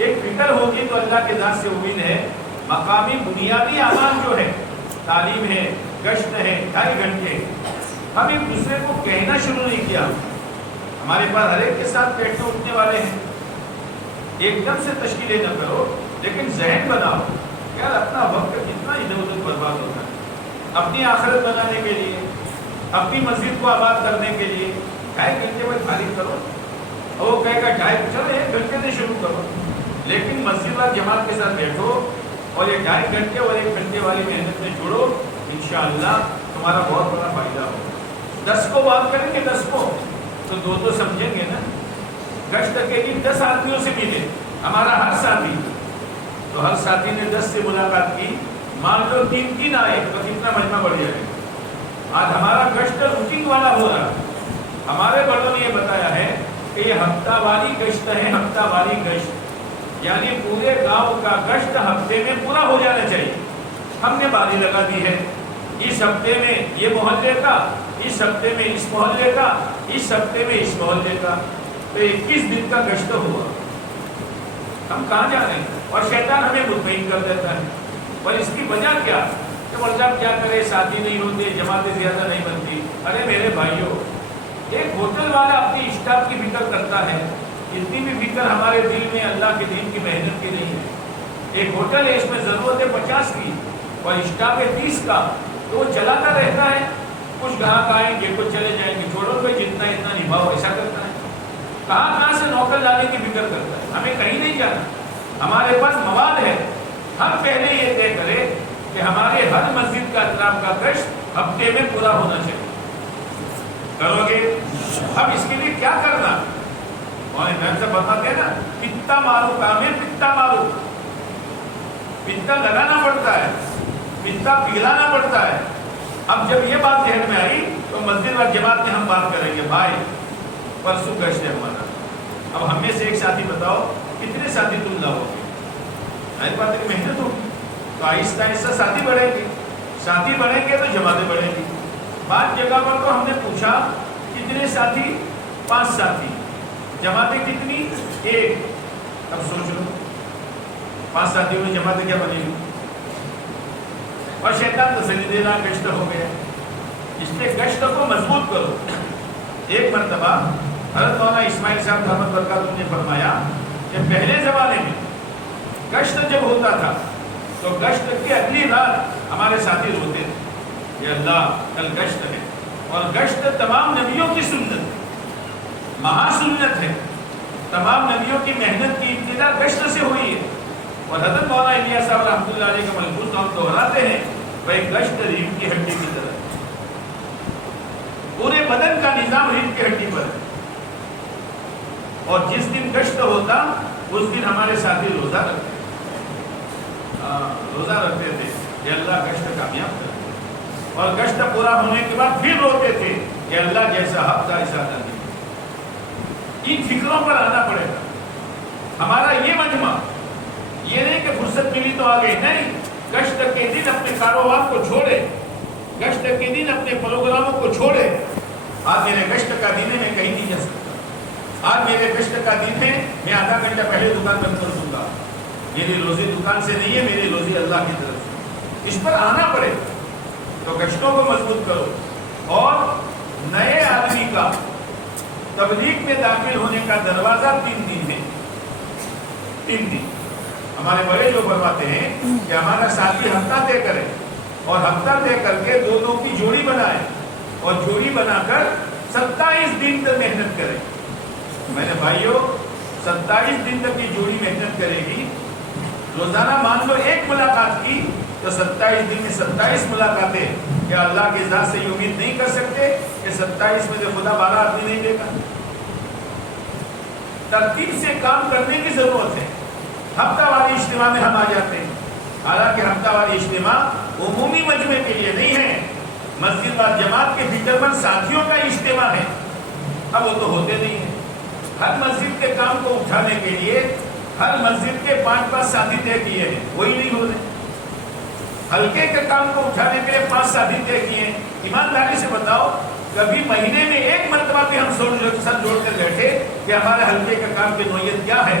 ایک فکر ہوگی تو اللہ کے ذات سے امید ہے مقامی بنیادی اعمال جو ہے، تعلیم ہے، گشت ہے، 2.5 گھنٹے، ہم ایک دوسرے کو کہنا شروع نہیں کیا. ہمارے پاس ہر ایک کے ساتھ بیٹھنے اٹھنے والے ہیں، ایک دم سے تشکیلیں نہ کرو، لیکن ذہن بناؤ. یار اپنا وقت کتنا ادھر ادھر برباد ہوتا ہے اپنی آخرت بنانے کے لیے، اپنی مسجد کو آباد کرنے کے لیے. 2.5 گھنٹے میں خالی کرو، اور وہ کہے گا 2.5 چلو 1 گھنٹے سے شروع کرو، لیکن مسجد اور جماعت کے ساتھ بیٹھو اور یہ 2.5 گھنٹے اور 1 گھنٹے والی محنت میں جڑو. انشاءاللہ تمہارا بہت بڑا فائدہ ہوگا. 10 کو بات کریں گے، 10 کو تو 2 سمجھیں گے نا. گشت کے لیے 10 آدمیوں سے ملے ہمارا ہر ساتھی، تو ہر ساتھی نے 10 سے ملاقات کی، مان لو 3 آئے تو کتنا مجمع بڑھ جائے. آج ہمارا گشت روٹنگ والا ہو رہا. ہمارے بڑوں نے یہ بتایا ہے کہ یہ ہفتہ والی گشت ہے، ہفتہ والی گشت، یعنی پورے گاؤں کا گشت ہفتے میں پورا ہو جانا چاہیے. ہم نے بالی لگا دی ہے، اس ہفتے میں یہ محلے کا، اس ہفتے میں اس محلے کا، اس ہفتے میں اس محلے کا، تو 21 دن کا گشت ہوا. ہم کہاں جا رہے ہیں؟ اور شیطان ہمیں مطمئن کر دیتا ہے. اور اس کی وجہ کیا کہ مطلب کیا کرے، ساتھی نہیں ہوتے، جماعتیں زیادہ نہیں بنتی. ارے میرے بھائیوں، ایک ہوٹل والا اپنی اسٹاف کی فکر کرتا ہے، اتنی بھی فکر ہمارے دل میں اللہ کے دین کی محنت کی نہیں ہے. ایک ہوٹل ہے، اس میں ضرورت ہے 50 کی اور اسٹاف ہے 30 کا، تو وہ چلاتا رہتا ہے. کچھ گاہک آئیں گے، کچھ چلے جائیں گے، چھوڑو بھائی جتنا اتنا نبھاؤ، ایسا کرتا ہے. کہاں سے نوکر لانے کی فکر کرتا ہے. ہمیں کہیں نہیں جانا، ہمارے پاس مواد ہے. ہم پہلے یہ طے کریں کہ ہمارے ہر مسجد کا اطراف کا گشت ہفتے میں پورا ہونا چاہیے. کرو گے؟ اب اس کے لیے کیا کرنا؟ اور میں سے بتاتے ہیں نا، پتا مارو کامل، پتا مارو، پتا لگانا پڑتا ہے، پتا پگھلانا پڑتا ہے. اب جب یہ بات ذہن میں آئی تو مسجد اور جماعت میں ہم بات کریں گے. بھائی پرسوں گشت ہے ہمارا، اب ہم میں سے ایک ساتھی بتاؤ کتنے ساتھی تم لاؤ گے؟ ایک بات کی محنت ہوگی تو آہستہ آہستہ ساتھی بڑھیں گے. ساتھی بڑھیں گے تو جماعتیں بڑھیں گی. بعض جگہ پر تو ہم نے پوچھا کتنے ساتھی؟ 5 ساتھی. جماعتیں کتنی؟ 1. اب سوچ لو 5 ساتھیوں میں جماعتیں کیا بنے گی؟ اور شیطان تسلی دینا گشت ہو گیا. اس لیے گشت کو مضبوط کرو. ایک مرتبہ حضرت مولانا اسماعیل صاحب رحمت برکاتہ نے فرمایا کہ پہلے زمانے میں گشت جب ہوتا تھا تو گشت کی اگلی رات ہمارے ساتھی روتے تھے کہ اللہ کل گشت ہے. اور گشت تمام نبیوں کی سنت، مہا سنت ہے. تمام نبیوں کی محنت کی ابتدا گشت سے ہوئی ہے. اور حضرت مولانا الیاس صاحب رحمۃ اللہ علیہ کا ملفوظ ہم دہراتے ہیں، وہ گشت ریڑھ کی ہڈی کی طرح، پورے بدن کا نظام ریڑھ کی ہڈی پر ہے. اور جس دن گشت ہوتا اس دن ہمارے ساتھی روزہ رکھتے تھے کہ اللہ گشت کامیاب کرے. اور گشت پورا ہونے کے بعد پھر روتے تھے کہ اللہ جیسا ہفتہ ایسا کر دے. ان فکروں پر آنا پڑے گا. ہمارا یہ مجمع یہ نہیں کہ فرصت ملی تو آ گئے، نہیں. گشت کے دن اپنے کاروبار کو چھوڑے، گشت کے دن اپنے پروگراموں کو چھوڑے. آج میرے گشت کا دن ہے، میں کہیں نہیں جا سکتا. آج میرے گشت کا دن ہے، میں آدھا گھنٹہ پہلے دکان بند کر دوں گا. میری روزی دکان سے نہیں ہے، میری روزی اللہ کی طرف سے. اس پر آنا پڑے. تو گشتوں کو مضبوط کرو. اور نئے آدمی کا تبلیغ میں داخل ہونے کا دروازہ 3 دن ہے. 3 دن. ہمارے بڑے جو فرماتے ہیں کہ ہمارا ساتھی ہفتہ طے کرے اور ہفتہ طے کر کے 2 کی جوڑی بنائے اور جوڑی بنا کر 27 دن تک محنت کرے. میں نے بھائیوں 27 دن تک کی جوڑی محنت کرے گی. روزانہ مان لو 1 ملاقات کی تو 27 دن میں 27 ملاقاتیں. کیا اللہ کی ذات سے یہ امید نہیں کر سکتے کہ 27 میں سے خدا 12 آدمی نہیں دے گا؟ ترتیب سے کام کرنے کی ضرورت ہے. ہفتہ والی اجتماع میں ہم آ جاتے ہیں، حالانکہ ہفتہ والی اجتماع عمومی مجمع کے لیے نہیں ہے، مسجد اور جماعت کے فکر مند ساتھیوں کا اجتماع ہے. اب وہ تو ہوتے نہیں ہیں. ہر مسجد کے کام کو اٹھانے کے لیے ہر مسجد کے 5 ساتھی طے کیے ہیں، وہی نہیں ہو رہے. ہلکے کے کام کو اٹھانے کے لیے 5 ساتھی طے کیے ہیں. ایمانداری سے بتاؤ کبھی مہینے میں 1 مرتبہ بھی ہم سب جوڑ کر بیٹھے کہ ہمارے ہلکے کا کام کی نوعیت کیا ہے؟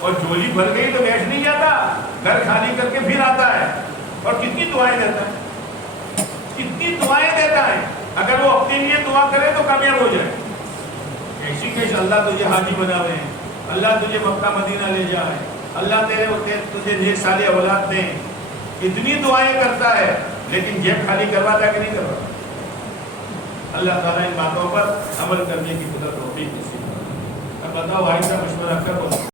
اور جھولی بھر گئی تو بیٹھ نہیں جاتا، گھر خالی کر کے پھر آتا ہے اور کتنی دعائیں دیتا ہے، کتنی دعائیں دیتا ہے. اگر وہ اپنے لیے دعا کرے تو کامیاب ہو جائے. ایسی کیش اللہ تجھے حاجی بناوے، اللہ تجھے مکہ مدینہ لے جائے، اللہ تجھے نیک صالح اولاد دیں، اتنی دعائیں کرتا ہے لیکن جیب خالی کرواتا ہے کہ نہیں کرواتا؟ اللہ تعالیٰ ان باتوں پر عمل کرنے کی قدرت توفیق نصیب کرے. اب بتاؤ بھائی صاحب مشورہ کر بولو.